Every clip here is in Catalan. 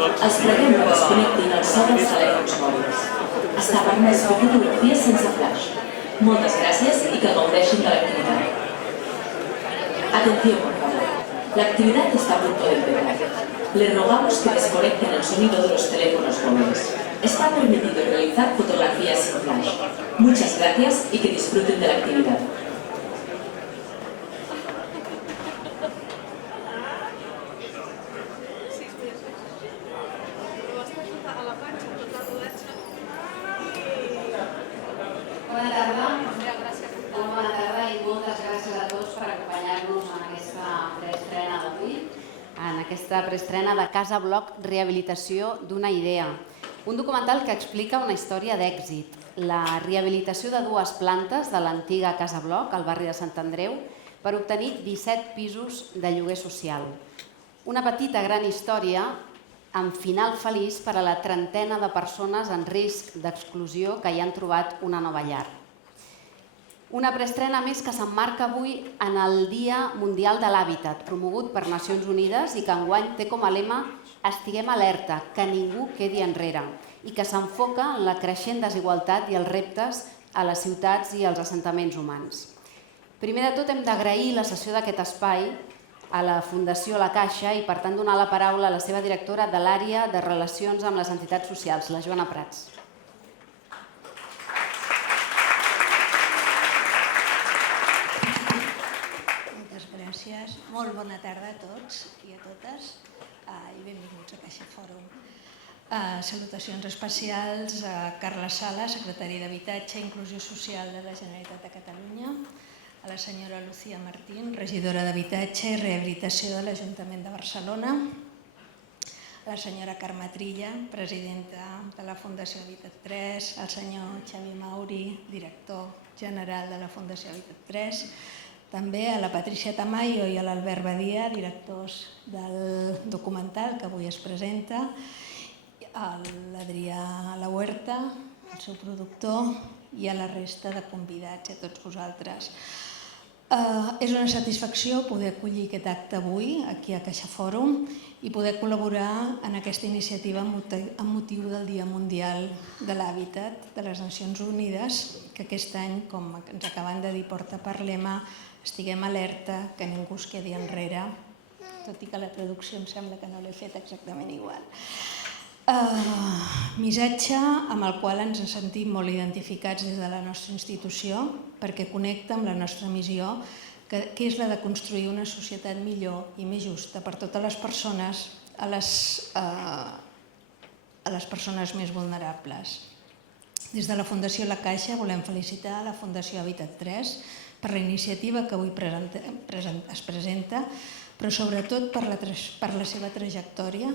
Els preguem que desconnectin el so dels telèfons mòbils. Està permès fer fotografies sense flash. Moltes gràcies y que gaudeixin de l'activitat. Atención, por favor. La actividad está a punto de empezar. Les rogamos que desconecten el sonido de los teléfonos móviles. Está permitido realizar fotografías sin flash. Muchas gracias y que disfruten de la actividad. Bona tarda i moltes gràcies a tots per acompanyar-nos en aquesta preestrena d'avui, en aquesta preestrena de Casa Bloc, rehabilitació d'una idea. Un documental que explica una història d'èxit, la rehabilitació de 2 plantes de l'antiga Casa Bloc, al barri de Sant Andreu, per obtenir 17 pisos de lloguer social. Una petita gran història amb final feliç per a la trentena de persones en risc d'exclusió que hi han trobat una nova llar. Una preestrena més que s'emmarca avui en el Dia Mundial de l'Hàbitat, promogut per Nacions Unides i que enguany té com a lema «Estiguem alerta, que ningú quedi enrere» i que s'enfoca en la creixent desigualtat i els reptes a les ciutats i als assentaments humans. Primer de tot hem d'agrair la cessió d'aquest espai a la Fundació La Caixa i per tant donar la paraula a la seva directora de l'àrea de Relacions amb les Entitats Socials, la Joana Prats. Gràcies. Molt bona tarda a tots i a totes i benvinguts a Caixa Fòrum. Salutacions especials a Carla Sala, secretària d'Habitatge i Inclusió Social de la Generalitat de Catalunya, a la senyora Lucía Martín, regidora d'Habitatge i Rehabilitació de l'Ajuntament de Barcelona, a la senyora Carme Trilla, presidenta de la Fundació Habitat 3, al senyor Xavi Mauri, director general de la Fundació Habitat 3, també a la Patricia Tamayo i a l'Albert Badia, directors del documental que avui es presenta, a l'Adrià La Huerta, el seu productor, i a la resta de convidats, a tots vosaltres. És una satisfacció poder acollir aquest acte avui, aquí a Caixa Fòrum, i poder col·laborar en aquesta iniciativa amb motiu del Dia Mundial de l'Hàbitat de les Nacions Unides, que aquest any, com ens acaben de dir, porta per lema «Estiguem alerta, que ningú es quedi enrere», tot i que la traducció em sembla que no l'he fet exactament igual. Missatge amb el qual ens sentim molt identificats des de la nostra institució perquè connecta amb la nostra missió, que és la de construir una societat millor i més justa per totes les persones, a les persones més vulnerables. Des de la Fundació La Caixa volem felicitar la Fundació Habitat 3 per la iniciativa que avui es presenta, però sobretot per la seva trajectòria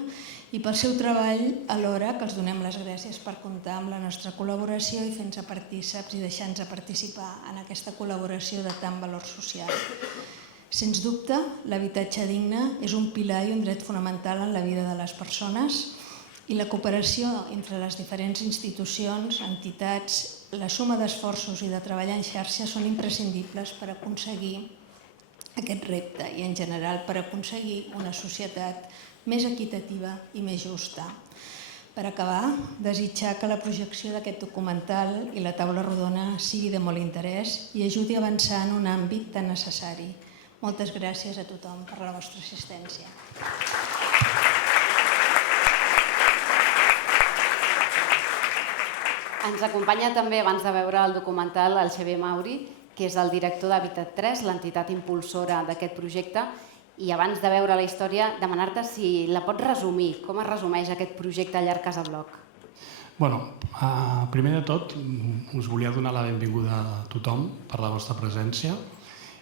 i pel seu treball, alhora que els donem les gràcies per comptar amb la nostra col·laboració i fent-nos partícips i deixant-nos participar en aquesta col·laboració de tant valor social. Sens dubte, l'habitatge digne és un pilar i un dret fonamental en la vida de les persones i la cooperació entre les diferents institucions, entitats, la suma d'esforços i de treballar en xarxa són imprescindibles per aconseguir aquest repte i, en general, per aconseguir una societat més equitativa i més justa. Per acabar, desitjar que la projecció d'aquest documental i la taula rodona sigui de molt interès i ajudi a avançar en un àmbit tan necessari. Moltes gràcies a tothom per la vostra assistència. Ens acompanya també, abans de veure el documental, el Xavier Mauri, que és el director d'Habitat 3, l'entitat impulsora d'aquest projecte. I abans de veure la història, demanar-te si la pots resumir. Com es resumeix aquest projecte Llar Casa Bloc? Primer de tot, us volia donar la benvinguda a tothom per la vostra presència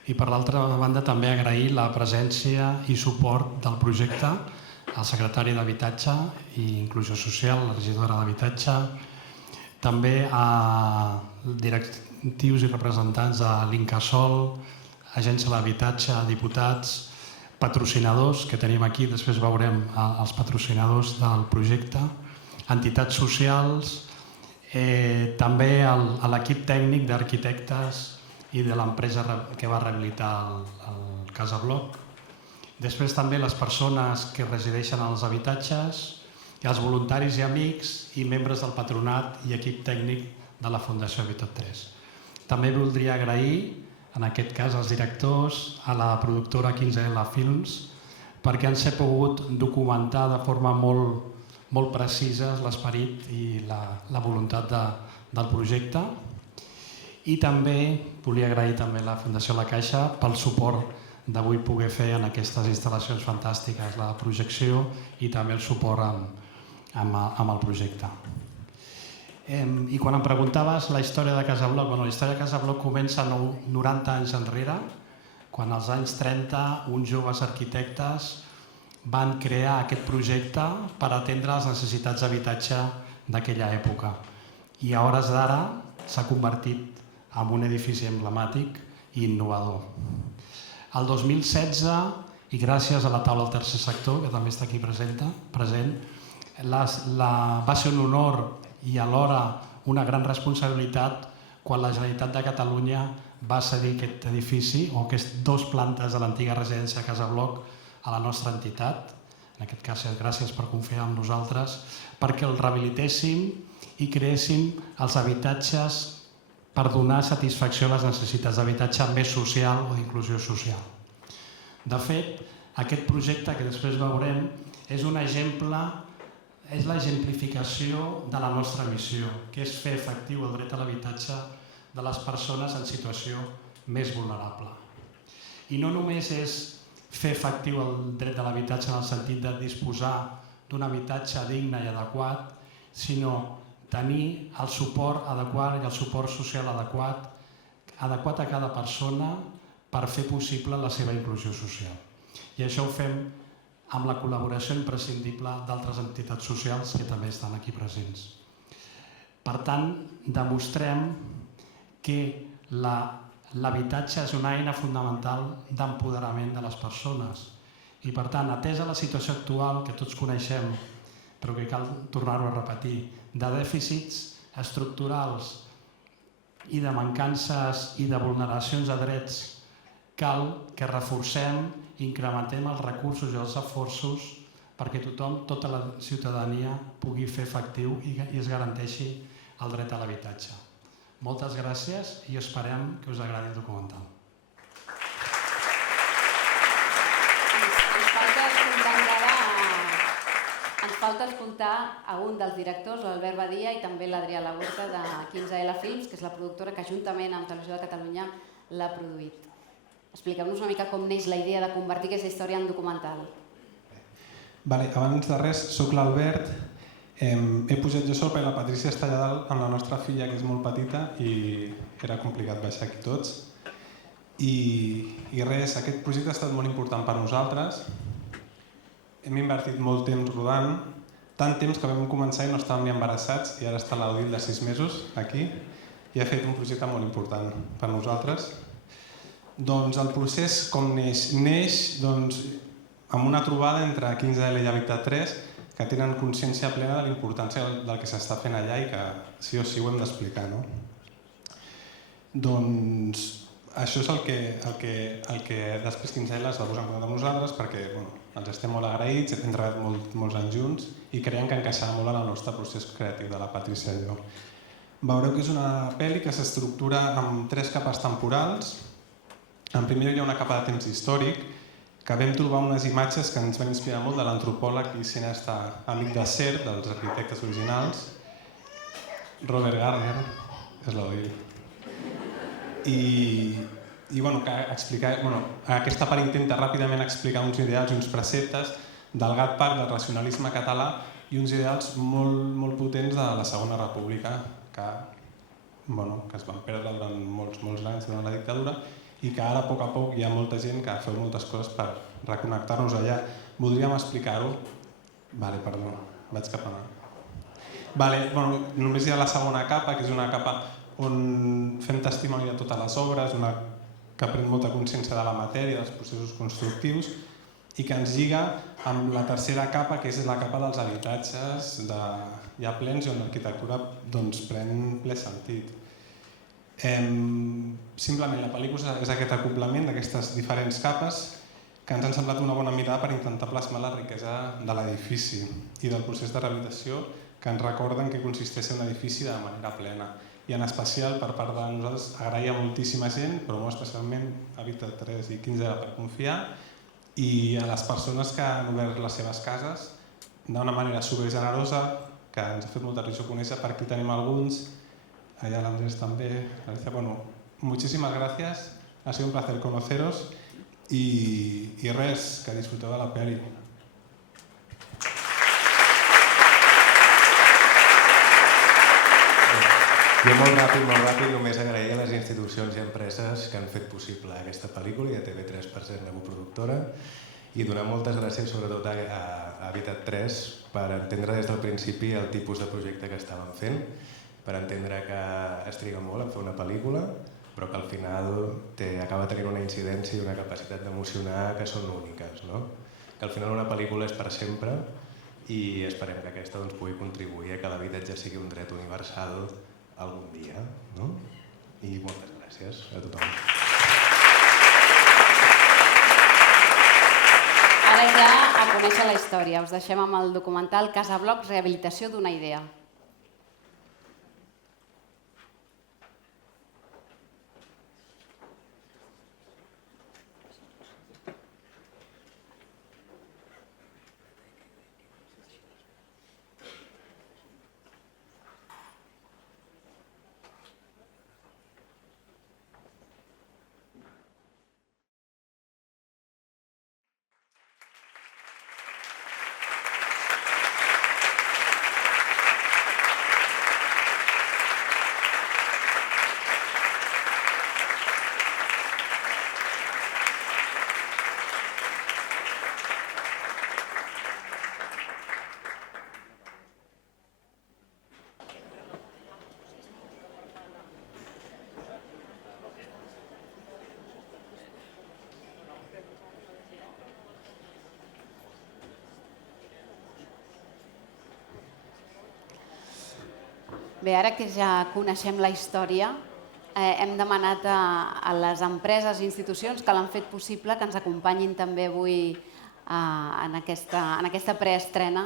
i per l'altra banda també agrair la presència i suport del projecte al secretari d'Habitatge i Inclusió Social, la regidora d'Habitatge, també a directius i representants de l'Incasòl, Agència de l'Habitatge, diputats, patrocinadors que tenim aquí, després veurem els patrocinadors del projecte, entitats socials, també a l'equip tècnic d'arquitectes i de l'empresa que va rehabilitar el Casa Bloc. Després també les persones que resideixen als habitatges i als voluntaris i amics i membres del patronat i equip tècnic de la Fundació Habitat 3. També voldria agrair, en aquest cas, als directors, a la productora 15L Films, perquè ens he pogut documentar de forma molt precisa l'esperit i la voluntat del projecte. I també volia agrair també a la Fundació La Caixa pel suport d'avui poder fer en aquestes instal·lacions fantàstiques, la projecció i també el suport amb el projecte. I quan em preguntaves la història de Casa Bloc, la història de Casa Bloc comença 90 anys enrere, quan als anys 30 uns joves arquitectes van crear aquest projecte per atendre les necessitats d'habitatge d'aquella època. I a hores d'ara s'ha convertit en un edifici emblemàtic i innovador. El 2016, i gràcies a la taula del tercer sector, que també està aquí present, va ser un honor i alhora una gran responsabilitat quan la Generalitat de Catalunya va cedir aquest edifici o aquestes 2 plantes de l'antiga residència Casa Bloc a la nostra entitat. En aquest cas, gràcies per confiar en nosaltres, perquè el rehabilitéssim i creéssim els habitatges per donar satisfacció a les necessitats d'habitatge més social o d'inclusió social. De fet, aquest projecte que després veurem és un exemple, és l'exemplificació de la nostra missió, que és fer efectiu el dret a l'habitatge de les persones en situació més vulnerable. I no només és fer efectiu el dret de l'habitatge en el sentit de disposar d'un habitatge digne i adequat, sinó tenir el suport adequat i el suport social adequat a cada persona per fer possible la seva inclusió social. I això ho fem amb la col·laboració imprescindible d'altres entitats socials que també estan aquí presents. Per tant, demostrem que l'habitatge és una eina fonamental d'empoderament de les persones i, per tant, atesa la situació actual que tots coneixem, però que cal tornar-ho a repetir, de dèficits estructurals i de mancances i de vulneracions de drets, cal que reforcem i incrementem els recursos i els esforços perquè tothom, tota la ciutadania, pugui fer efectiu i es garanteixi el dret a l'habitatge. Moltes gràcies i esperem que us agradi el documental. Ens falta escoltar a un dels directors, l'Albert Badia, i també l'Adrià Laborda de 15L Films, que és la productora que juntament amb Televisió de Catalunya l'ha produït. Expliquem-nos una mica com neix la idea de convertir aquesta història en documental. Abans de res, soc l'Albert. He pujat jo sol perquè la Patrícia està allà dalt amb la nostra filla, que és molt petita, i era complicat baixar aquí tots. I res, aquest projecte ha estat molt important per nosaltres. Hem invertit molt temps rodant, tant temps que vam començar i no estàvem ni embarassats, i ara està l'Odil de 6 mesos aquí, i ha fet un projecte molt important per nosaltres. Doncs el procés com neix? Neix amb una trobada entre 15L i Habitat 3 que tenen consciència plena de la importància del que s'està fent allà i que sí o sí ho hem d'explicar, no? Doncs això és el que després 15L es va posar en compte amb nosaltres perquè ens estem molt agraïts, hem treballat molts anys junts i creiem que encaixava molt en el nostre procés creatiu de la Patrícia i jo. Veureu que és una pel·li que s'estructura amb 3 capes temporals. En primer lloc hi ha una capa de temps històric, que vam trobar unes imatges que ens van inspirar molt de l'antropòleg i cineasta amic de SER, dels arquitectes originals, Robert Gardner, és l'Odil. Aquesta part intenta ràpidament explicar uns ideals i uns preceptes del Gat Park, del racionalisme català i uns ideals molt potents de la Segona República que es van perdre durant molts anys durant la dictadura i que ara a poc hi ha molta gent que feu moltes coses per reconnectar-nos allà. Voldríem explicar-ho? Perdó, vaig cap anar. Només hi ha la segona capa, que és una capa on fem testimoni de totes les obres, que pren molta consciència de la matèria, dels processos constructius, i que ens lliga amb la tercera capa, que és la capa dels habitatges ja plens i on l'arquitectura pren ple sentit. Simplement la pel·lícula és aquest acoblament d'aquestes diferents capes que ens han semblat una bona mirada per intentar plasmar la riquesa de l'edifici i del procés de rehabilitació que ens recorden què consisteix un edifici de manera plena. I en especial, per part de nosaltres, agrair a moltíssima gent, però molt especialment a Habitat 3 i 15 per confiar, i a les persones que han obert les seves cases d'una manera supergenerosa, que ens ha fet molta il·lusió conèixer, per aquí tenim alguns, allà l'Andrés també. Bueno, muchísimas gracias, ha sido un placer conoceros i res, que disfruteu de la pel·li. Jo molt ràpid, només agrair a les institucions i empreses que han fet possible aquesta pel·lícula i a TV3 per ser la coproductora i donar moltes gràcies sobretot a Habitat 3 per entendre des del principi el tipus de projecte que estàvem fent, per entendre que es triga molt en fer una pel·lícula, però que al final acaba tenint una incidència i una capacitat d'emocionar que són úniques, no? Que al final una pel·lícula és per sempre i esperem que aquesta pugui contribuir a que l'habitatge sigui un dret universal algun dia, no? I moltes gràcies a tothom. Ara ja a conèixer la història. Us deixem amb el documental Casa Bloc, rehabilitació d'una idea. Bé, ara que ja coneixem la història, hem demanat a les empreses i institucions que l'han fet possible que ens acompanyin també avui en aquesta preestrena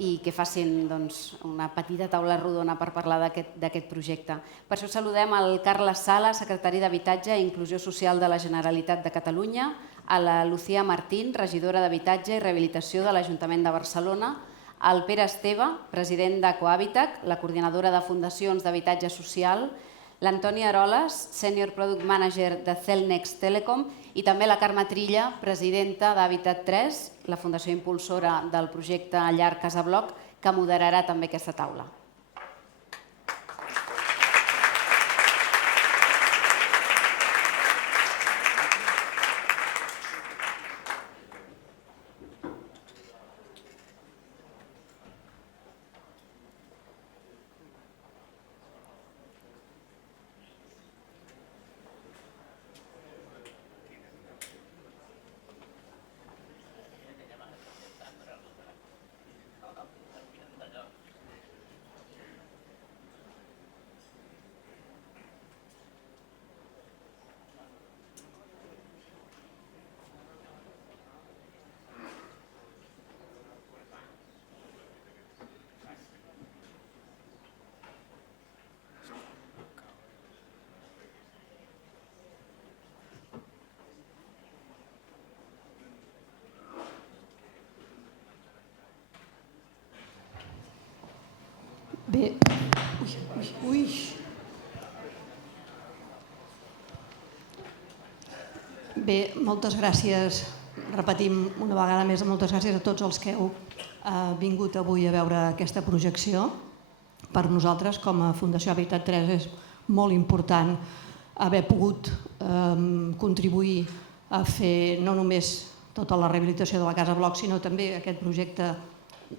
i que facin una petita taula rodona per parlar d'aquest projecte. Per això saludem el Carles Sala, secretari d'Habitatge i Inclusió Social de la Generalitat de Catalunya, a la Lucía Martín, regidora d'Habitatge i Rehabilitació de l'Ajuntament de Barcelona, el Pere Esteve, president de Cohabitat, la coordinadora de fundacions d'habitatge social, l'Antònia Aroles, Senior Product Manager de Celnex Telecom i també la Carme Trilla, presidenta d'Habitat 3, la fundació impulsora del projecte Llar Casa Bloc, que moderarà també aquesta taula. Bé, moltes gràcies, repetim una vegada més, moltes gràcies a tots els que heu vingut avui a veure aquesta projecció. Per nosaltres, com a Fundació Habitat 3, és molt important haver pogut contribuir a fer no només tota la rehabilitació de la Casa Bloc, sinó també aquest projecte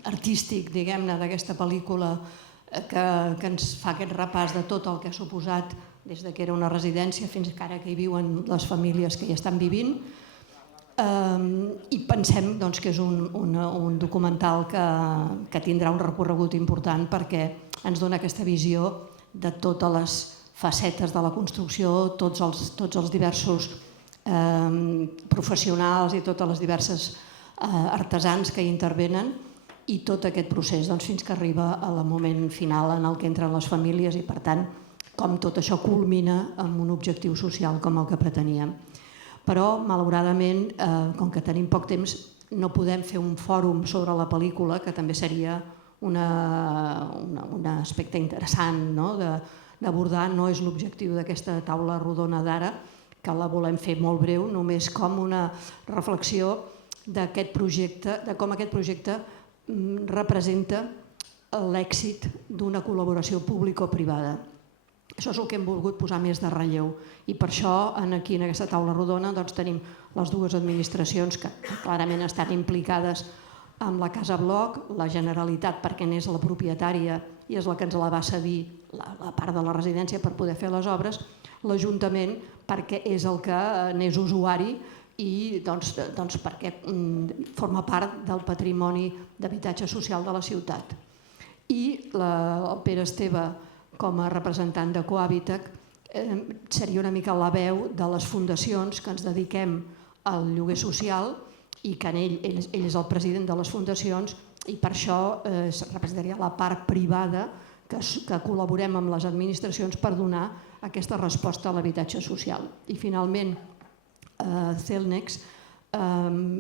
artístic, diguem-ne, d'aquesta pel·lícula que ens fa aquest repàs de tot el que ha suposat des que era una residència fins que ara que hi viuen les famílies que hi estan vivint. I pensem que és un documental que tindrà un recorregut important perquè ens dona aquesta visió de totes les facetes de la construcció, tots els diversos professionals i totes les diverses artesans que hi intervenen, i tot aquest procés fins que arriba al moment final en el que entren les famílies i, per tant, com tot això culmina amb un objectiu social com el que preteníem. Però, malauradament, com que tenim poc temps, no podem fer un fòrum sobre la pel·lícula, que també seria un aspecte interessant d'abordar. No és l'objectiu d'aquesta taula rodona d'ara, que la volem fer molt breu, només com una reflexió d'aquest projecte, de com aquest projecte representa l'èxit d'una col·laboració público-privada. Això és el que hem volgut posar més de relleu, i per això aquí en aquesta taula rodona tenim les dues administracions que clarament estan implicades amb la Casa Bloc, la Generalitat perquè n'és la propietària i és la que ens la va cedir, la part de la residència, per poder fer les obres, l'Ajuntament perquè és el que n'és usuari i perquè forma part del patrimoni d'habitatge social de la ciutat. I el Pere Esteve, com a representant de Cohabitat, seria una mica la veu de les fundacions que ens dediquem al lloguer social i que ell és el president de les fundacions, i per això representaria la part privada que col·laborem amb les administracions per donar aquesta resposta a l'habitatge social. I finalment, Celnex,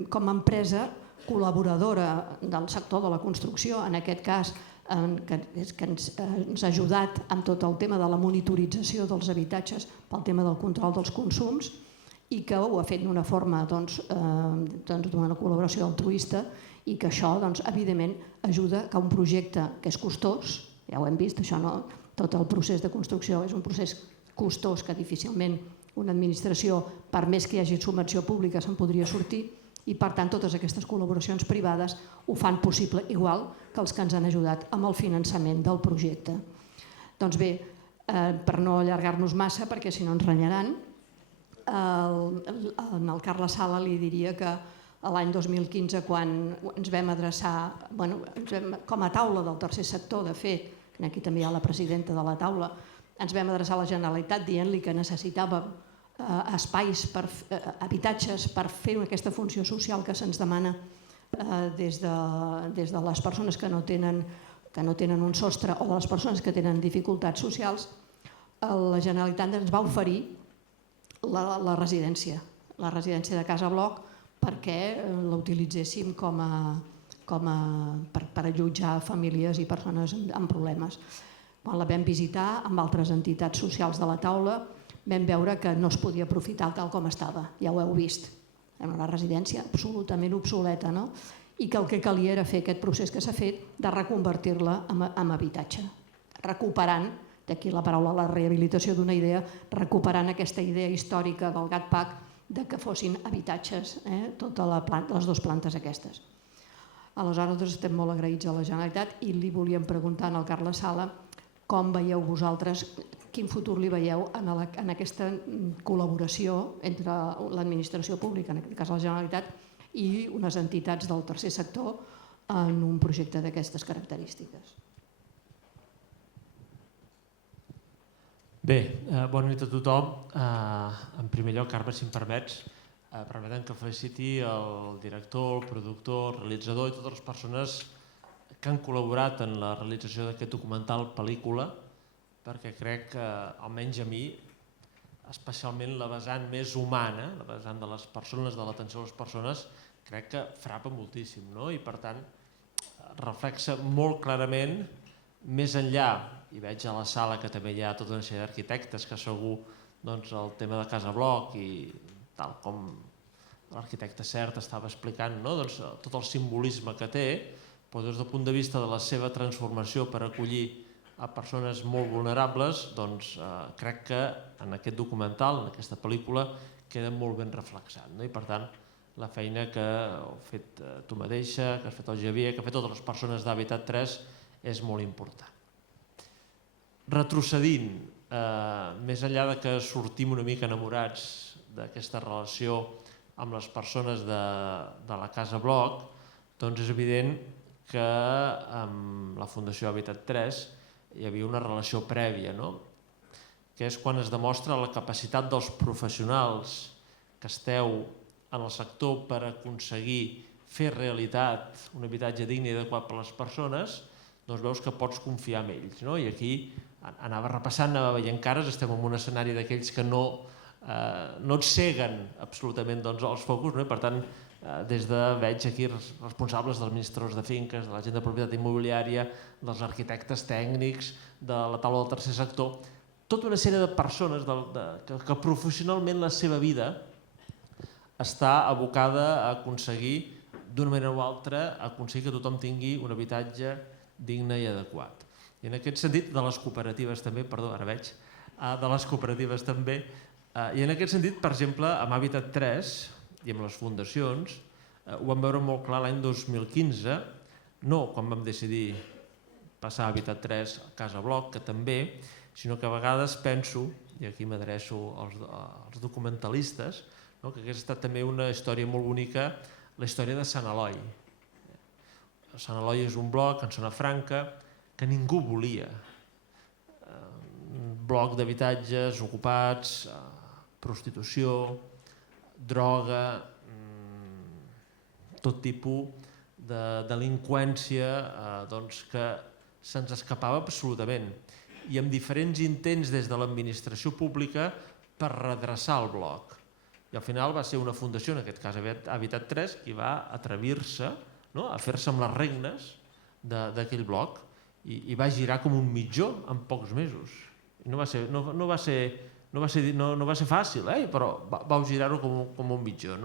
com a empresa col·laboradora del sector de la construcció, en aquest cas, que ens ha ajudat amb tot el tema de la monitorització dels habitatges pel tema del control dels consums, i que ho ha fet d'una forma d'una col·laboració altruista, i que això, evidentment, ajuda que un projecte que és costós, ja ho hem vist, això no, tot el procés de construcció és un procés costós que difícilment una administració, per més que hi hagi subvenció pública, se'n podria sortir, i per tant totes aquestes col·laboracions privades ho fan possible, igual que els que ens han ajudat amb el finançament del projecte. Doncs bé, per no allargar-nos massa, perquè si no ens renyaran, al Carles Sala li diria que l'any 2015, quan ens vam adreçar, com a taula del tercer sector, de fet, aquí també hi ha la presidenta de la taula, ens vam adreçar a la Generalitat dient-li que necessitàvem espais, habitatges per fer aquesta funció social que se'ns demana des de les persones que no tenen un sostre o de les persones que tenen dificultats socials. La Generalitat ens va oferir la residència de Casa Bloc perquè la utilitzéssim per allotjar famílies i persones amb problemes. Quan la vam visitar amb altres entitats socials de la taula, vam veure que no es podia aprofitar tal com estava, ja ho heu vist. Era una residència absolutament obsoleta, no? I que el que calia era fer aquest procés que s'ha fet de reconvertir-la en habitatge, recuperant, d'aquí la paraula, la rehabilitació d'una idea, recuperant aquesta idea històrica del GATPAC de que fossin habitatges, totes les dues plantes aquestes. Aleshores, estem molt agraïts a la Generalitat i li volíem preguntar al Carles Sala com veieu vosaltres, quin futur li veieu en aquesta col·laboració entre l'administració pública, en aquest cas la Generalitat, i unes entitats del tercer sector en un projecte d'aquestes característiques. Bé, bona nit a tothom. En primer lloc, Carme, si em permets, permetem que feliciti el director, el productor, el realitzador i totes les persones que han col·laborat en la realització d'aquest documental pel·lícula, perquè crec que, almenys a mi, especialment la vessant més humana, la vessant de les persones, de l'atenció a les persones, crec que frapa moltíssim, no? I per tant reflexa molt clarament, més enllà, i veig a la sala que també hi ha tota una sèrie d'arquitectes que segur el tema de Casa Bloc i tal com l'arquitecte Cert estava explicant, tot el simbolisme que té, però des del punt de vista de la seva transformació per acollir a persones molt vulnerables, crec que en aquest documental, en aquesta pel·lícula, queda molt ben reflexat. I per tant, la feina que heu fet tu mateixa, que has fet el Javier, que han fet totes les persones d'Habitat 3 és molt important. Retrocedint, més enllà de que sortim una mica enamorats d'aquesta relació amb les persones de la Casa Bloc, doncs és evident que amb la Fundació Habitat 3 hi havia una relació prèvia, que és quan es demostra la capacitat dels professionals que esteu en el sector per aconseguir fer realitat un habitatge digne i adequat per a les persones, doncs veus que pots confiar en ells. I aquí anava repassant, anava veient cares, estem en un escenari d'aquells que no et ceguen absolutament els focus, i per tant veig aquí responsables dels administradors de finques, de la gent de propietat immobiliària, dels arquitectes tècnics, de la taula del tercer sector, tota una sèrie de persones que professionalment la seva vida està abocada a aconseguir, d'una manera o altra, aconseguir que tothom tingui un habitatge digne i adequat. I en aquest sentit, de les cooperatives també, perdó, ara veig, de les cooperatives també, i en aquest sentit, per exemple, amb Hàbitat 3 i amb les fundacions, ho vam veure molt clar l'any 2015, no quan vam decidir passar a Hàbitat 3 a Casa Bloc, que també, sinó que a vegades penso, i aquí m'adreço als documentalistes, que aquesta ha estat també una història molt bonica, la història de Sant Eloi. Sant Eloi és un bloc en zona franca que ningú volia. Un bloc d'habitatges ocupats, prostitució, droga, tot tipus de delinqüència que se'ns escapava absolutament. I amb diferents intents des de l'administració pública per redreçar el bloc. I al final va ser una fundació, en aquest cas Hàbitat 3, qui va atrevir-se a fer-se amb les regnes d'aquell bloc i va girar com un mitjó en pocs mesos. No va ser fàcil, però vau girar-ho com un mitjó.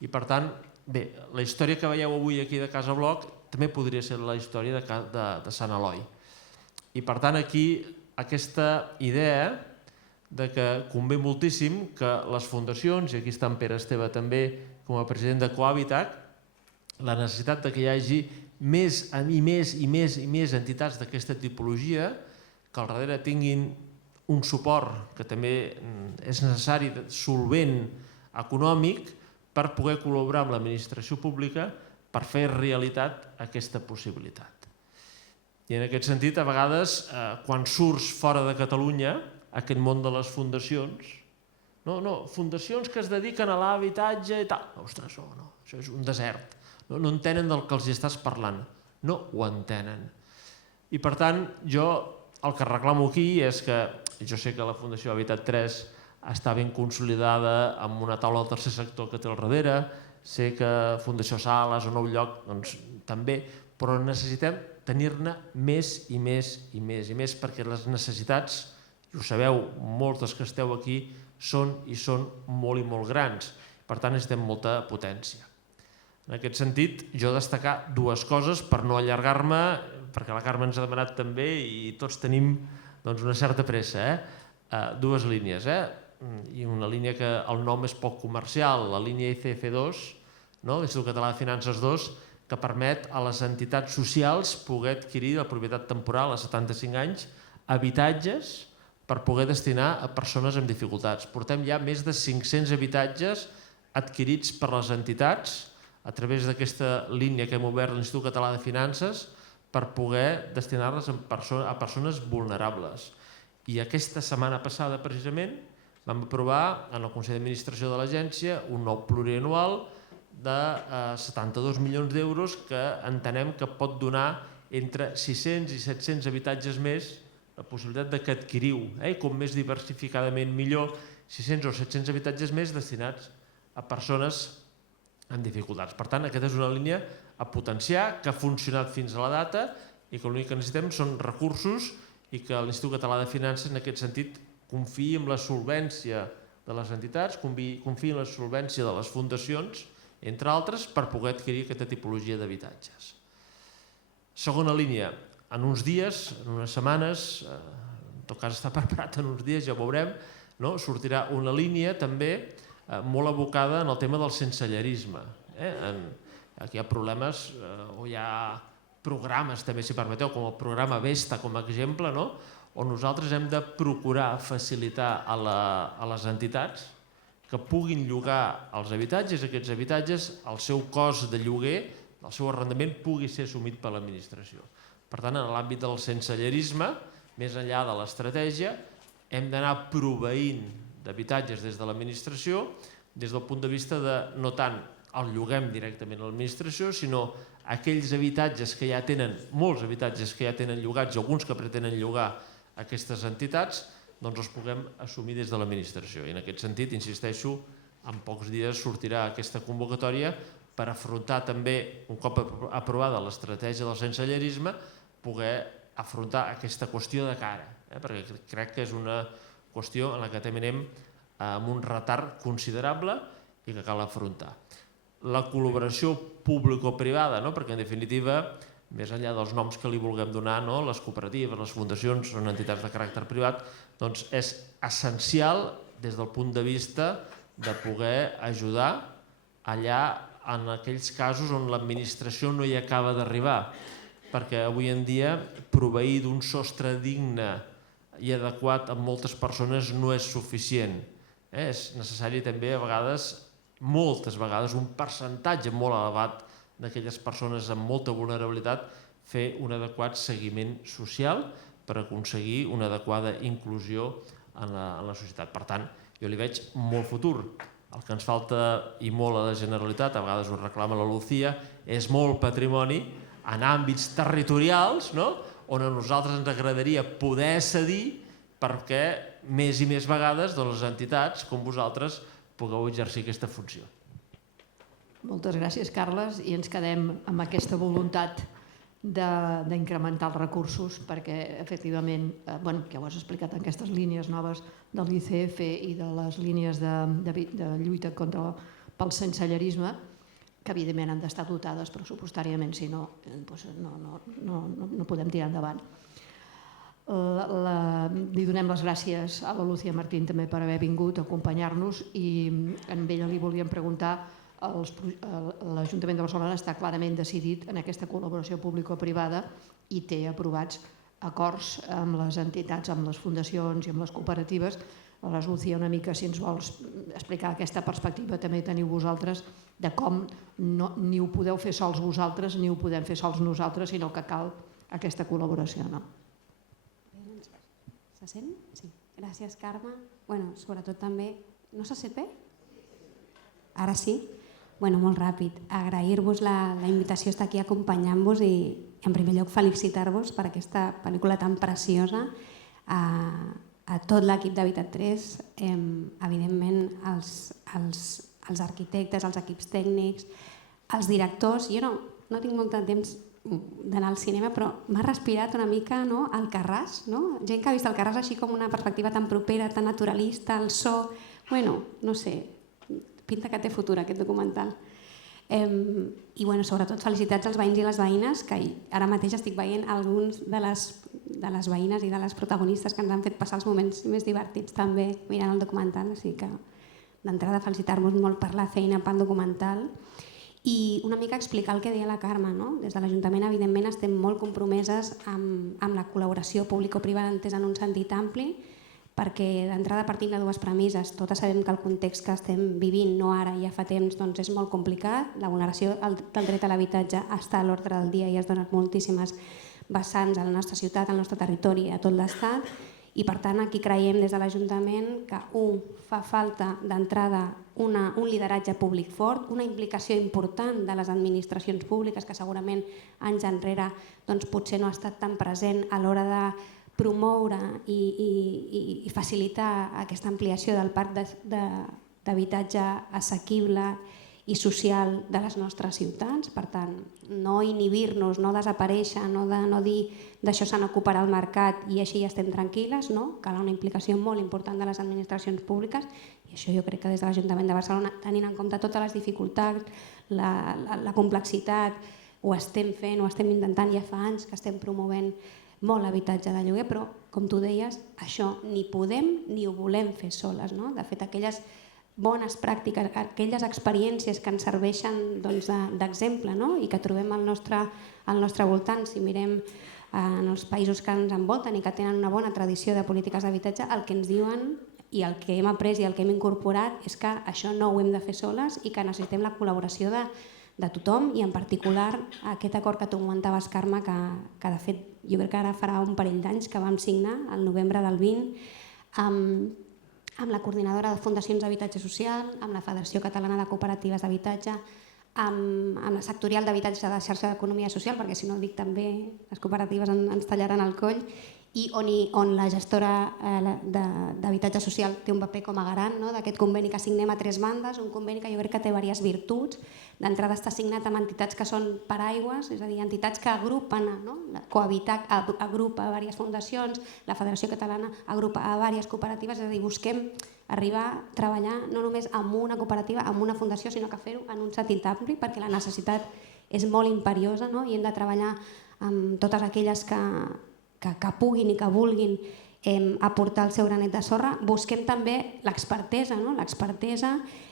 I per tant, bé, la història que veieu avui aquí de Casa Bloc també podria ser la història de Sant Eloi. I per tant aquí aquesta idea de que convé moltíssim que les fundacions, i aquí està en Pere Esteve també com a president de Cohabitat, la necessitat que hi hagi més i més entitats d'aquesta tipologia que al darrere tinguin un suport que també és necessari, solvent, econòmic, per poder col·laborar amb l'administració pública per fer realitat aquesta possibilitat. I en aquest sentit, a vegades, quan surts fora de Catalunya, aquest món de les fundacions, fundacions que es dediquen a l'habitatge i tal, ostres, això és un desert, no entenen del que els estàs parlant, no ho entenen. I per tant, jo el que reclamo aquí és que, jo sé que la Fundació Hàbitat 3 està ben consolidada amb una taula del tercer sector que té al darrere, sé que Fundació Sales o Nou Lloc també, però necessitem tenir-ne més i més, perquè les necessitats, i ho sabeu, moltes que esteu aquí, són molt i molt grans. Per tant, necessitem molta potència. En aquest sentit, jo destacar dues coses per no allargar-me, perquè la Carme ens ha demanat també i tots tenim una certa pressa. Dues línies, i una línia que el nom és poc comercial, la línia ICF2, l'Institut Català de Finances 2, que permet a les entitats socials poder adquirir la propietat temporal a 75 anys, habitatges per poder destinar a persones amb dificultats. Portem ja més de 500 habitatges adquirits per les entitats a través d'aquesta línia que hem obert l'Institut Català de Finances per poder destinar-les a persones vulnerables. I aquesta setmana passada, precisament, vam aprovar en el Consell d'Administració de l'Agència un nou plurianual de 72 milions d'euros que entenem que pot donar entre 600 i 700 habitatges més, la possibilitat que adquiriu, com més diversificadament millor, 600 o 700 habitatges més destinats a persones amb dificultats. Per tant, aquesta és una línia a potenciar, que ha funcionat fins a la data i que l'únic que necessitem són recursos i que l'Institut Català de Finances, en aquest sentit, confiï en la solvència de les entitats, confiï en la solvència de les fundacions, entre altres, per poder adquirir aquesta tipologia d'habitatges. Segona línia, en uns dies, en unes setmanes, en tot cas està preparat en uns dies, ja ho veurem, sortirà una línia també molt abocada en el tema del sensellerisme. Aquí hi ha problemes o hi ha programes, també si permeteu, com el programa Vesta com a exemple, on nosaltres hem de procurar facilitar a les entitats que puguin llogar els habitatges, aquests habitatges, el seu cost de lloguer, el seu arrendament pugui ser assumit per l'administració. Per tant, en l'àmbit del sensellerisme, més enllà de l'estratègia, hem d'anar proveint d'habitatges des de l'administració des del punt de vista de no tant el lloguem directament a l'administració, sinó aquells habitatges que ja tenen, molts habitatges que ja tenen llogats, alguns que pretenen llogar aquestes entitats, doncs els puguem assumir des de l'administració. I en aquest sentit, insisteixo, en pocs dies sortirà aquesta convocatòria per afrontar també, un cop aprovada l'estratègia del sensellarisme, poder afrontar aquesta qüestió de cara, perquè crec que és una qüestió en la que també anem amb un retard considerable i que cal afrontar. La col·laboració público-privada, perquè en definitiva, més enllà dels noms que li vulguem donar, les cooperatives, les fundacions, són entitats de caràcter privat, doncs és essencial des del punt de vista de poder ajudar allà en aquells casos on l'administració no hi acaba d'arribar, perquè avui en dia proveir d'un sostre digne i adequat a moltes persones no és suficient. És necessari també a vegades, moltes vegades, un percentatge molt elevat d'aquelles persones amb molta vulnerabilitat fer un adequat seguiment social per aconseguir una adequada inclusió en la societat. Per tant, jo li veig molt futur. El que ens falta, i molt a la Generalitat, a vegades ho reclama la Lucía, és molt patrimoni en àmbits territorials on a nosaltres ens agradaria poder cedir perquè més i més vegades les entitats com vosaltres pugueu exercir aquesta funció. Moltes gràcies, Carles, i ens quedem amb aquesta voluntat d'incrementar els recursos perquè, efectivament, ja ho has explicat en aquestes línies noves de l'ICF i de les línies de lluita pel sensellarisme, que evidentment han d'estar dotades pressupostàriament, si no, no podem tirar endavant. Li donem les gràcies a la Lucía Martín també per haver vingut a acompanyar-nos i amb ella li volíem preguntar. L'Ajuntament de Barcelona està clarament decidit en aquesta col·laboració público-privada i té aprovats acords amb les entitats, amb les fundacions i amb les cooperatives. Aleshores, Lucía, una mica, si ens vols explicar aquesta perspectiva també teniu vosaltres de com ni ho podeu fer sols vosaltres ni ho podem fer sols nosaltres, sinó que cal aquesta col·laboració. Se sent? Sí. Gràcies, Carme. Sobretot també... No se sent bé? Ara sí? Molt ràpid. Agrair-vos la invitació a estar aquí acompanyant-vos i, en primer lloc, felicitar-vos per aquesta pel·lícula tan preciosa. A tot l'equip d'Habitat 3, evidentment, els arquitectes, els equips tècnics, els directors. Jo no tinc molt de temps d'anar al cinema, però m'ha respirat una mica el Carràs, gent que ha vist el Carràs així com una perspectiva tan propera, tan naturalista, el so... No sé, pinta que té futur aquest documental. I sobretot felicitats als veïns i les veïnes, que ara mateix estic veient alguns de les veïnes i de les protagonistes que ens han fet passar els moments més divertits també mirant el documental, així que d'entrada felicitar-vos molt per la feina pel documental i una mica explicar el que deia la Carme. Des de l'Ajuntament, evidentment, estem molt compromeses amb la col·laboració público-privada entesa en un sentit ampli, perquè d'entrada partim de dues premisses. Totes sabem que el context que estem vivint, no ara, ja fa temps, és molt complicat. La vulneració del dret a l'habitatge està a l'ordre del dia i es donen moltíssimes vessants a la nostra ciutat, al nostre territori i a tot l'Estat. I per tant aquí creiem des de l'Ajuntament que fa falta d'entrada un lideratge públic fort, una implicació important de les administracions públiques que segurament anys enrere potser no ha estat tan present a l'hora de promoure i facilitar aquesta ampliació del parc d'habitatge assequible i social de les nostres ciutats. Per tant, no inhibir-nos, no desaparèixer, no dir d'això se n'ocuparà el mercat i així ja estem tranquil·les, cal una implicació molt important de les administracions públiques i això jo crec que des de l'Ajuntament de Barcelona, tenint en compte totes les dificultats, la complexitat, ho estem fent, ho estem intentant, ja fa anys que estem promovent molt habitatge de lloguer, però, com tu deies, això ni podem ni ho volem fer soles. De fet, aquelles bones pràctiques, aquelles experiències que ens serveixen d'exemple i que trobem al nostre voltant, si mirem en els països que ens envolten i que tenen una bona tradició de polítiques d'habitatge, el que ens diuen i el que hem après i el que hem incorporat és que això no ho hem de fer soles i que necessitem la col·laboració de tothom i en particular aquest acord que tu comentaves, Carme, que de fet jo crec que ara farà un parell d'anys que vam signar, el novembre del 20, amb la Coordinadora de Fundacions d'Habitatge Social, amb la Federació Catalana de Cooperatives d'Habitatge, amb la sectorial d'habitatge de la xarxa d'economia social, perquè si no ho dic també les cooperatives ens tallaran el coll, i on la gestora d'habitatge social té un paper com a garant d'aquest conveni que signem a 3 bandes, un conveni que jo crec que té diverses virtuts. D'entrada està signat amb entitats que són paraigües, és a dir, entitats que agrupen, Cohabitat agrupa a diverses fundacions, la Federació Catalana agrupa a diverses cooperatives, és a dir, busquem arribar a treballar no només amb una cooperativa, amb una fundació, sinó que fer-ho en un sentit ampli, perquè la necessitat és molt imperiosa i hem de treballar amb totes aquelles que puguin i que vulguin aportar el seu granet de sorra. Busquem també l'expertesa,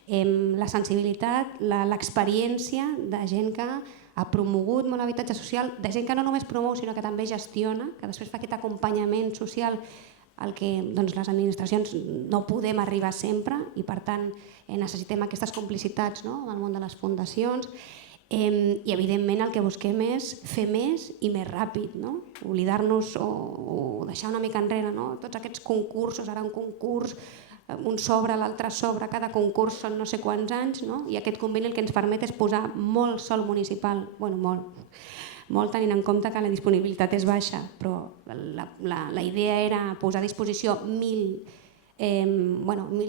la sensibilitat, l'experiència de gent que ha promogut molt l'habitatge social, de gent que no només promou sinó que també gestiona, que després fa aquest acompanyament social al que les administracions no podem arribar sempre i per tant necessitem aquestes complicitats amb el món de les fundacions. I evidentment el que busquem és fer més i més ràpid, oblidar-nos o deixar una mica enrere tots aquests concursos, ara un concurs, un sobre, l'altre sobre, cada concurs són no sé quants anys, i aquest conveni el que ens permet és posar molt sòl municipal, molt tenint en compte que la disponibilitat és baixa, però la idea era posar a disposició 1.000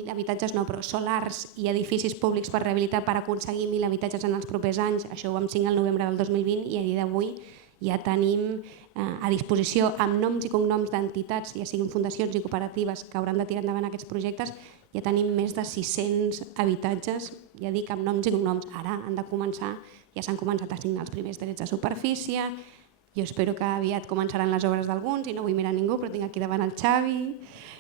habitatges no, però solars i edificis públics per rehabilitar per aconseguir 1.000 habitatges en els propers anys. Això ho vam signar el novembre del 2020 i a dia d'avui ja tenim a disposició amb noms i cognoms d'entitats, ja siguin fundacions i cooperatives que hauran de tirar endavant aquests projectes, ja tenim més de 600 habitatges, ja dic amb noms i cognoms. Ara han de començar, ja s'han començat a signar els primers drets de superfície, jo espero que aviat començaran les obres d'alguns i no vull mirar ningú, però tinc aquí davant el Xavi,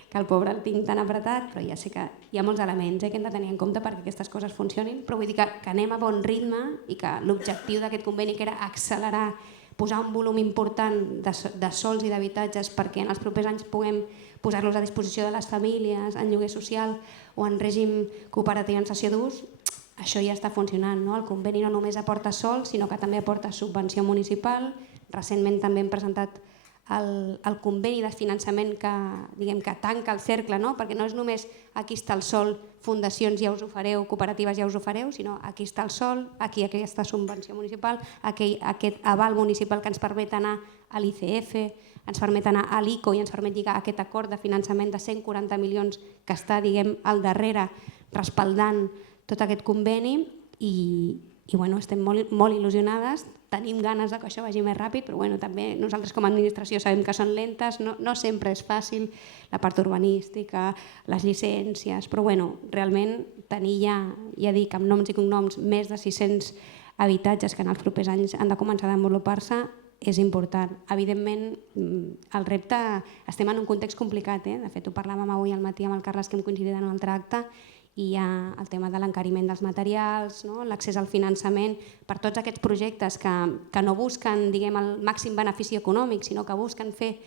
que el pobre el tinc tan apretat, però ja sé que hi ha molts elements que hem de tenir en compte perquè aquestes coses funcionin, però vull dir que anem a bon ritme i que l'objectiu d'aquest conveni, que era accelerar, posar un volum important de sols i d'habitatges perquè en els propers anys puguem posar-los a disposició de les famílies, en lloguer social o en règim cooperatiu en cessió d'ús, això ja està funcionant. El conveni no només aporta sòl, sinó que també aporta subvenció municipal. Recentment també hem presentat el conveni de finançament que tanca el cercle, perquè no és només aquí està el sòl, fundacions ja us ho fareu, cooperatives ja us ho fareu, sinó aquí està el sòl, aquí aquesta subvenció municipal, aquest aval municipal que ens permet anar a l'ICF, ens permet anar a l'ICO i ens permet lligar aquest acord de finançament de 140 milions que està al darrere respaldant tot aquest conveni i estem molt il·lusionades, tenim ganes que això vagi més ràpid, però també nosaltres com a administració sabem que són lentes, no sempre és fàcil, la part urbanística, les llicències, però realment tenir ja dic, amb noms i cognoms, més de 600 habitatges que en els propers anys han de començar a desenvolupar-se és important. Evidentment, el repte, estem en un context complicat, de fet ho parlàvem avui al matí amb el Carles que hem coincidit en un altre acte, i hi ha el tema de l'encariment dels materials, l'accés al finançament, per tots aquests projectes que no busquen el màxim benefici econòmic, sinó que busquen fer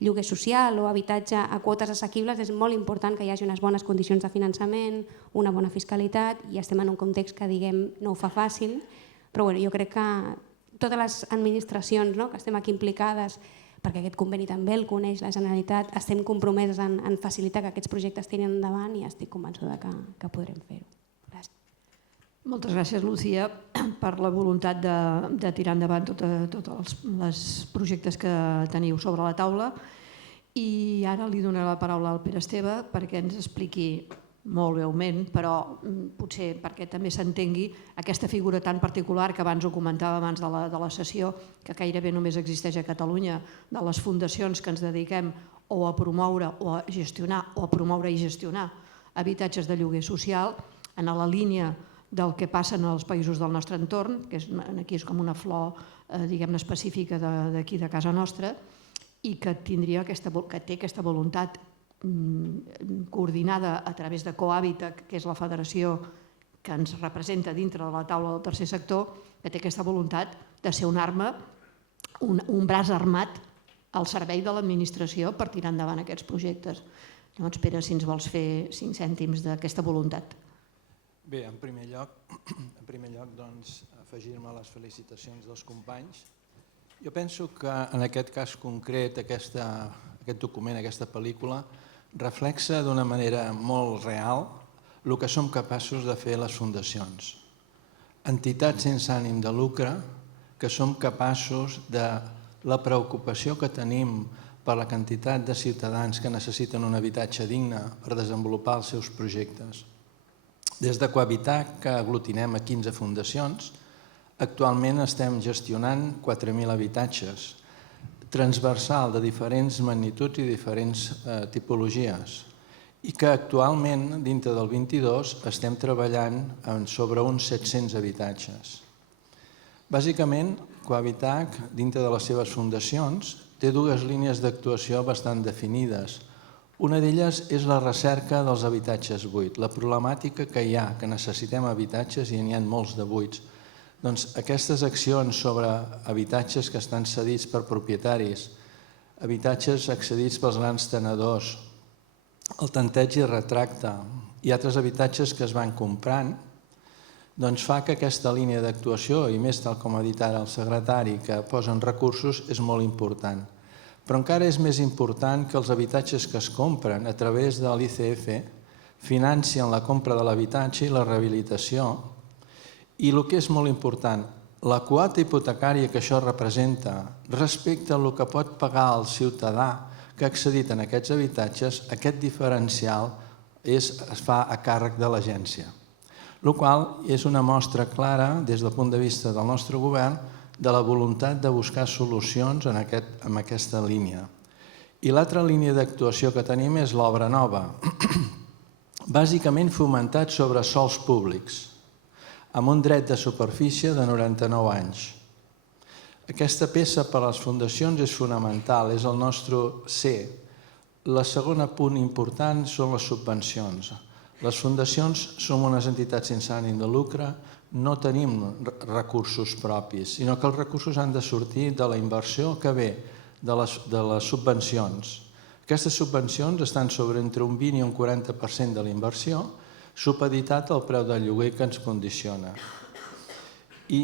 lloguer social o habitatge a quotes assequibles, és molt important que hi hagi unes bones condicions de finançament, una bona fiscalitat, i estem en un context que no ho fa fàcil, però jo crec que totes les administracions que estem aquí implicades, perquè aquest conveni també el coneix la Generalitat, estem compromeses en facilitar que aquests projectes tirin endavant i estic convençuda que podrem fer-ho. Gràcies. Moltes gràcies, Lucía, per la voluntat de tirar endavant tots els projectes que teniu sobre la taula. I ara li donaré la paraula al Pere Esteve perquè ens expliqui molt breument, però potser perquè també s'entengui aquesta figura tan particular que abans ho comentava abans de la sessió, que gairebé només existeix a Catalunya, de les fundacions que ens dediquem o a promoure o a gestionar o a promoure i gestionar habitatges de lloguer social en la línia del que passa en els països del nostre entorn, que aquí és com una flor específica d'aquí de casa nostra i que té aquesta voluntat coordinada a través de Cohabitat, que és la federació que ens representa dintre de la taula del tercer sector, que té aquesta voluntat de ser una arma, un braç armat al servei de l'administració per tirar endavant aquests projectes. Llavors, Pere, si ens vols fer 5 cèntims d'aquesta voluntat. Bé, en primer lloc, afegir-me a les felicitacions dels companys. Jo penso que en aquest cas concret, aquest document, aquesta pel·lícula, reflexa d'una manera molt real el que som capaços de fer les fundacions. Entitats sense ànim de lucre que som capaços de la preocupació que tenim per la quantitat de ciutadans que necessiten un habitatge digne per desenvolupar els seus projectes. Des de Cohabitat, que aglutinem a 15 fundacions, actualment estem gestionant 4.000 habitatges, transversal de diferents magnituds i diferents tipologies, i que actualment, dintre del 22, estem treballant sobre uns 700 habitatges. Bàsicament, Cohabitat, dintre de les seves fundacions, té dues línies d'actuació bastant definides. Una d'elles és la recerca dels habitatges buits, la problemàtica que hi ha, que necessitem habitatges i n'hi ha molts de buits. Doncs aquestes accions sobre habitatges que estan cedits per propietaris, habitatges accedits pels grans tenedors, el tanteig i retracte i altres habitatges que es van comprant, doncs fa que aquesta línia d'actuació, i més tal com ha dit ara el secretari, que posen recursos, és molt important. Però encara és més important que els habitatges que es compren a través de l'ICF financien la compra de l'habitatge i la rehabilitació. I el que és molt important, la quota hipotecària que això representa respecte al que pot pagar el ciutadà que ha accedit en aquests habitatges, aquest diferencial es fa a càrrec de l'agència. El qual és una mostra clara, des del punt de vista del nostre govern, de la voluntat de buscar solucions en aquesta línia. I l'altra línia d'actuació que tenim és l'obra nova, bàsicament fomentat sobre sòls públics, amb un dret de superfície de 99 anys. Aquesta peça per a les fundacions és fonamental, és el nostre ser. El segon punt important són les subvencions. Les fundacions som unes entitats sense ànim de lucre, no tenim recursos propis, sinó que els recursos han de sortir de la inversió que ve de les subvencions. Aquestes subvencions estan sobre entre un 20 i un 40% de la inversió, supeditat al preu del lloguer que ens condiciona. I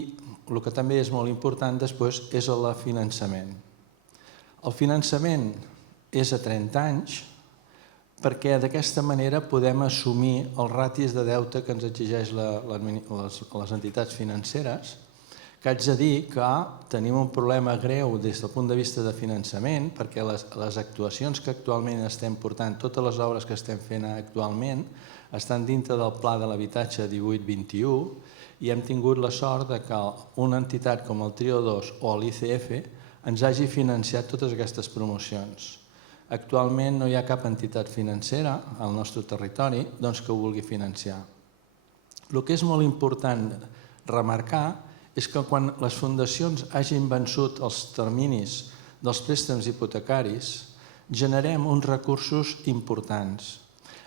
el que també és molt important després és el finançament. El finançament és a 30 anys, perquè d'aquesta manera podem assumir els ratis de deute que ens exigeix les entitats financeres, que haig de dir que tenim un problema greu des del punt de vista de finançament, perquè les actuacions que actualment estem portant, totes les obres que estem fent actualment, estan dintre del Pla de l'Habitatge 18-21 i hem tingut la sort que una entitat com el Trio 2 o l'ICF ens hagi financiat totes aquestes promocions. Actualment no hi ha cap entitat financera al nostre territori que ho vulgui financiar. El que és molt important remarcar és que quan les fundacions hagin vençut els terminis dels préstecs hipotecaris, generem uns recursos importants.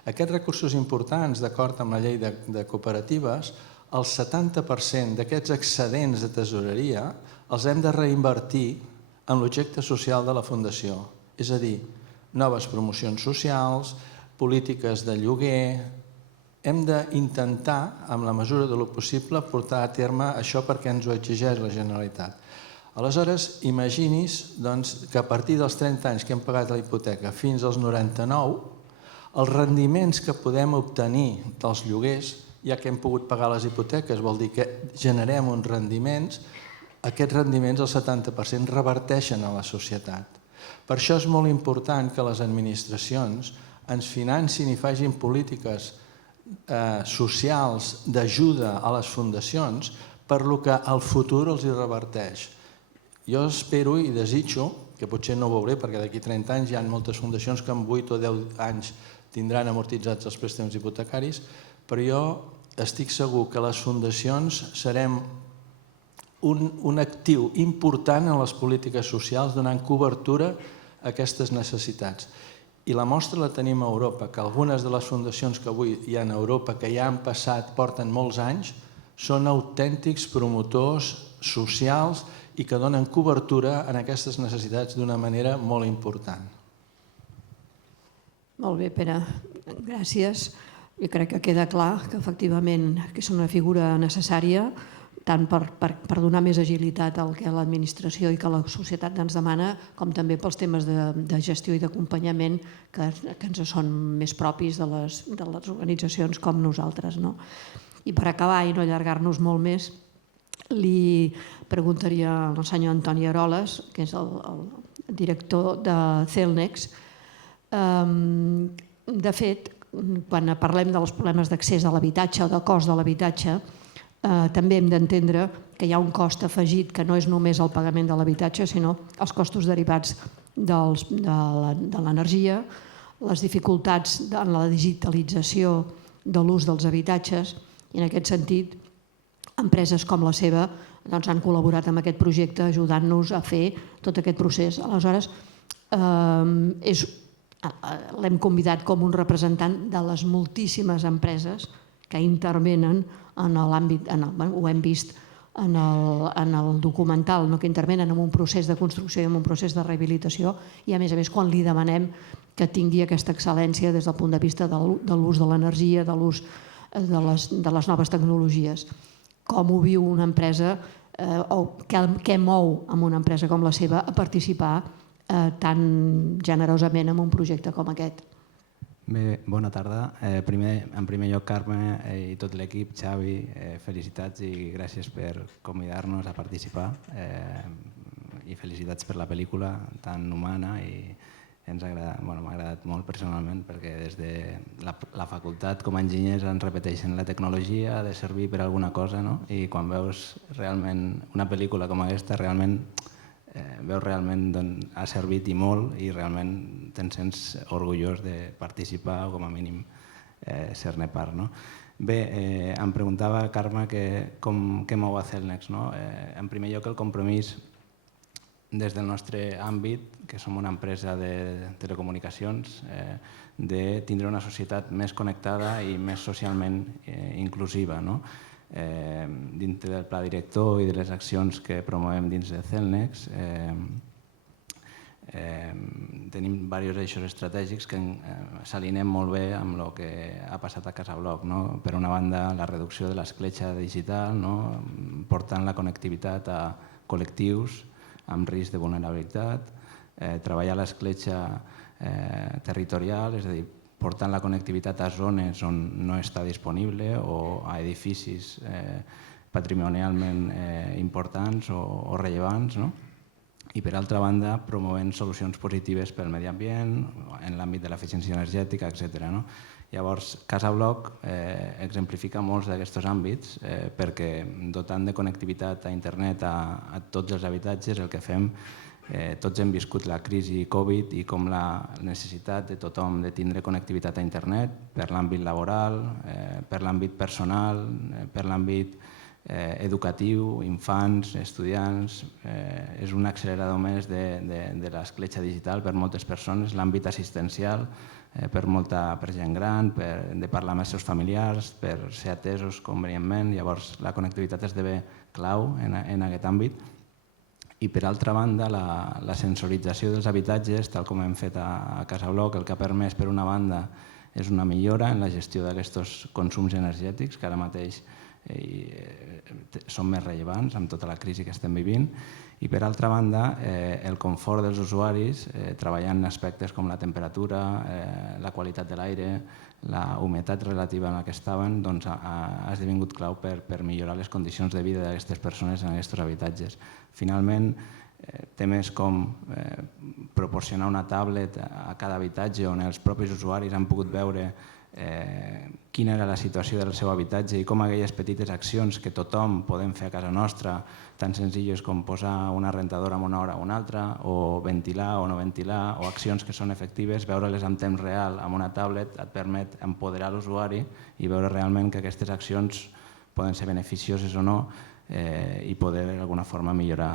Aquests recursos importants, d'acord amb la llei de cooperatives, el 70% d'aquests excedents de tesoreria els hem de reinvertir en l'objecte social de la fundació, és a dir, noves promocions socials, polítiques de lloguer. Hem d'intentar, amb la mesura del possible, portar a terme això perquè ens ho exigeix la Generalitat. Aleshores, imagini's que a partir dels 30 anys que hem pagat la hipoteca fins als 99, els rendiments que podem obtenir dels lloguers, ja que hem pogut pagar les hipoteques, vol dir que generem uns rendiments, aquests rendiments, el 70%, reverteixen a la societat. Per això és molt important que les administracions ens financin i facin polítiques socials d'ajuda a les fundacions per lo que al futur els hi reverteix. Jo espero i desitjo, que potser no ho veuré perquè d'aquí 30 anys hi ha moltes fundacions que en 8 o 10 anys tindran amortitzats els préstecs hipotecaris, però jo estic segur que les fundacions serem un actiu important en les polítiques socials donant cobertura a aquestes necessitats. I la mostra la tenim a Europa, que algunes de les fundacions que avui hi ha a Europa, que ja han passat, porten molts anys, són autèntics promotors socials i que donen cobertura a aquestes necessitats d'una manera molt important. Molt bé, Pere. Gràcies. Jo crec que queda clar que efectivament és una figura necessària tant per donar més agilitat al que l'administració i que la societat ens demana, com també pels temes de gestió i d'acompanyament que ens són més propis de les organitzacions com nosaltres. I per acabar i no allargar-nos molt més, li preguntaria al senyor Antoni Aroles, que és el director de Celnex. De fet, quan parlem dels problemes d'accés a l'habitatge o de cost de l'habitatge, també hem d'entendre que hi ha un cost afegit que no és només el pagament de l'habitatge, sinó els costos derivats de l'energia, les dificultats en la digitalització de l'ús dels habitatges, i en aquest sentit empreses com la seva han col·laborat amb aquest projecte ajudant-nos a fer tot aquest procés. Aleshores, l'hem convidat com un representant de les moltíssimes empreses que intervenen en l'àmbit, ho hem vist en el documental, que intervenen en un procés de construcció i en un procés de rehabilitació, i a més quan li demanem que tingui aquesta excel·lència des del punt de vista de l'ús de l'energia, de l'ús de les noves tecnologies. Com ho viu una empresa o què mou amb una empresa com la seva a participar tan generosament en un projecte com aquest. Bé, bona tarda. En primer lloc, Carme i tot l'equip, Xavi, felicitats i gràcies per convidar-nos a participar i felicitats per la pel·lícula tan humana i m'ha agradat molt personalment perquè des de la facultat com a enginyers ens repeteixen la tecnologia ha de servir per alguna cosa i quan veus realment una pel·lícula com aquesta veus realment ha servit i molt i realment te'n sents orgullós de participar o com a mínim ser-ne part. Bé, em preguntava, Carme, què mou a Celnex. En primer lloc, el compromís des del nostre àmbit, que som una empresa de telecomunicacions, de tindre una societat més connectada i més socialment inclusiva. Dintre del pla director i de les accions que promovem dins de Celnex tenim diversos eixos estratègics que s'alineen molt bé amb el que ha passat a Casabloc. Per una banda, la reducció de l'escletxa digital, portant la connectivitat a col·lectius amb risc de vulnerabilitat, treballar l'escletxa territorial, és a dir, portant la connectivitat a zones on no està disponible o a edificis patrimonialment importants o rellevants. I per altra banda, promovent solucions positives pel medi ambient, en l'àmbit de l'eficiència energètica, etc. Llavors, Casabloc exemplifica molts d'aquests àmbits perquè dotant de connectivitat a internet a tots els habitatges el que fem, tots hem viscut la crisi Covid i com la necessitat de tothom de tindre connectivitat a internet per l'àmbit laboral, per l'àmbit personal, per l'àmbit educatiu, infants, estudiants, és un accelerador més de l'escletxa digital per moltes persones, l'àmbit assistencial, per gent gran, de parlar amb els seus familiars, per ser atesos convenientment, llavors la connectivitat esdevé clau en aquest àmbit. I per altra banda, la sensorització dels habitatges, tal com hem fet a Casabloc, el que ha permès per una banda és una millora en la gestió d'aquests consums energètics que ara mateix són més rellevants amb tota la crisi que estem vivint, i per altra banda el confort dels usuaris treballant en aspectes com la temperatura, la qualitat de l'aire, la humitat relativa en la que estaven, ha esdevingut clau per millorar les condicions de vida d'aquestes persones en aquests habitatges. Finalment, temes com proporcionar una tablet a cada habitatge on els propis usuaris han pogut veure quina era la situació del seu habitatge i com aquelles petites accions que tothom podem fer a casa nostra, tan senzilles com posar una rentadora en una hora o una altra, o ventilar o no ventilar, o accions que són efectives, veure-les en temps real amb una tablet et permet empoderar l'usuari i veure realment que aquestes accions poden ser beneficioses o no i poder d'alguna forma millorar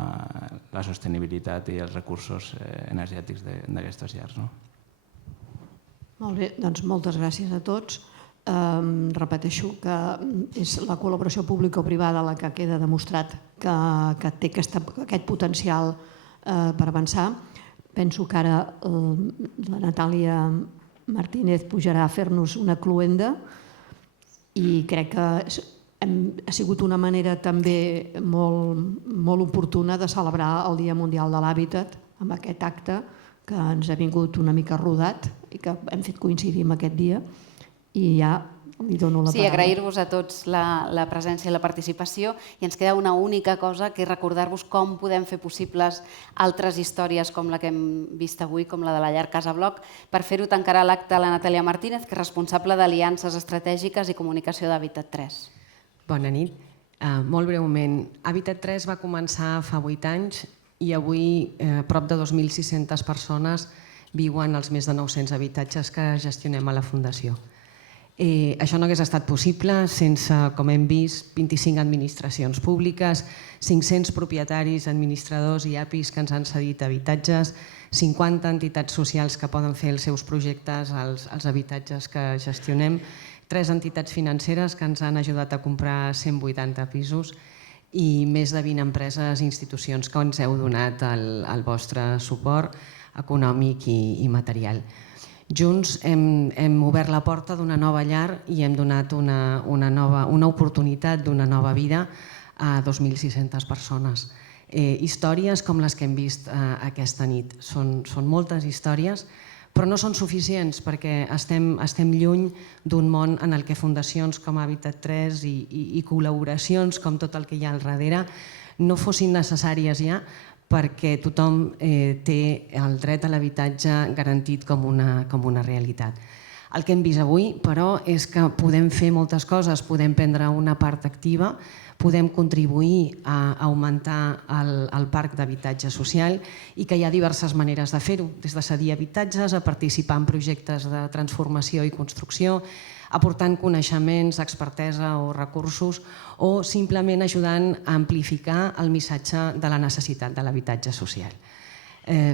la sostenibilitat i els recursos energètics d'aquestes llars. Molt bé, doncs moltes gràcies a tots. Repeteixo que és la col·laboració público-privada la que queda demostrat que té aquest potencial per avançar. Penso que ara la Natàlia Martínez pujarà a fer-nos una cloenda i crec que Ha sigut una manera també molt oportuna de celebrar el Dia Mundial de l'Hàbitat amb aquest acte que ens ha vingut una mica rodat i que hem fet coincidir amb aquest dia. I ja li dono la paraula. Sí, agrair-vos a tots la presència i la participació, i ens queda una única cosa, que és recordar-vos com podem fer possibles altres històries com la que hem vist avui, com la de la llar Casa Bloc. Per fer-ho tancarà l'acte la Natàlia Martínez, que és responsable d'Aliances Estratègiques i Comunicació d'Hàbitat 3. Bona nit. Molt breument, Hàbitat 3 va començar fa 8 anys i avui prop de 2.600 persones viuen als més de 900 habitatges que gestionem a la Fundació. Això no hagués estat possible sense, com hem vist, 25 administracions públiques, 500 propietaris, administradors i APIs que ens han cedit habitatges, 50 entitats socials que poden fer els seus projectes als habitatges que gestionem, 3 entitats financeres que ens han ajudat a comprar 180 pisos i més de 20 empreses i institucions que ens heu donat el vostre suport econòmic i material. Junts hem obert la porta d'una nova llar i hem donat una oportunitat d'una nova vida a 2.600 persones. Històries com les que hem vist aquesta nit. Són moltes històries, però no són suficients perquè estem lluny d'un món en el que fundacions com Hàbitat 3 i col·laboracions com tot el que hi ha al darrere no fossin necessàries ja, perquè tothom té el dret a l'habitatge garantit com una realitat. El que hem vist avui, però, és que podem fer moltes coses, podem prendre una part activa, podem contribuir a augmentar el parc d'habitatge social i que hi ha diverses maneres de fer-ho, des de cedir habitatges a participar en projectes de transformació i construcció, aportant coneixements, expertesa o recursos o simplement ajudant a amplificar el missatge de la necessitat de l'habitatge social.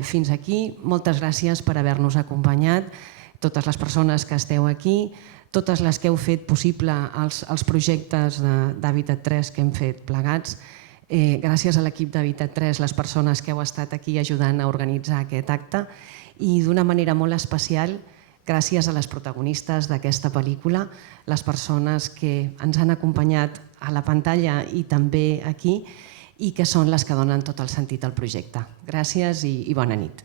Fins aquí, moltes gràcies per haver-nos acompanyat, totes les persones que esteu aquí, totes les que heu fet possible els projectes d'Hàbitat 3 que hem fet plegats. Gràcies a l'equip d'Hàbitat 3, les persones que heu estat aquí ajudant a organitzar aquest acte i d'una manera molt especial gràcies a les protagonistes d'aquesta pel·lícula, les persones que ens han acompanyat a la pantalla i també aquí i que són les que donen tot el sentit al projecte. Gràcies i bona nit.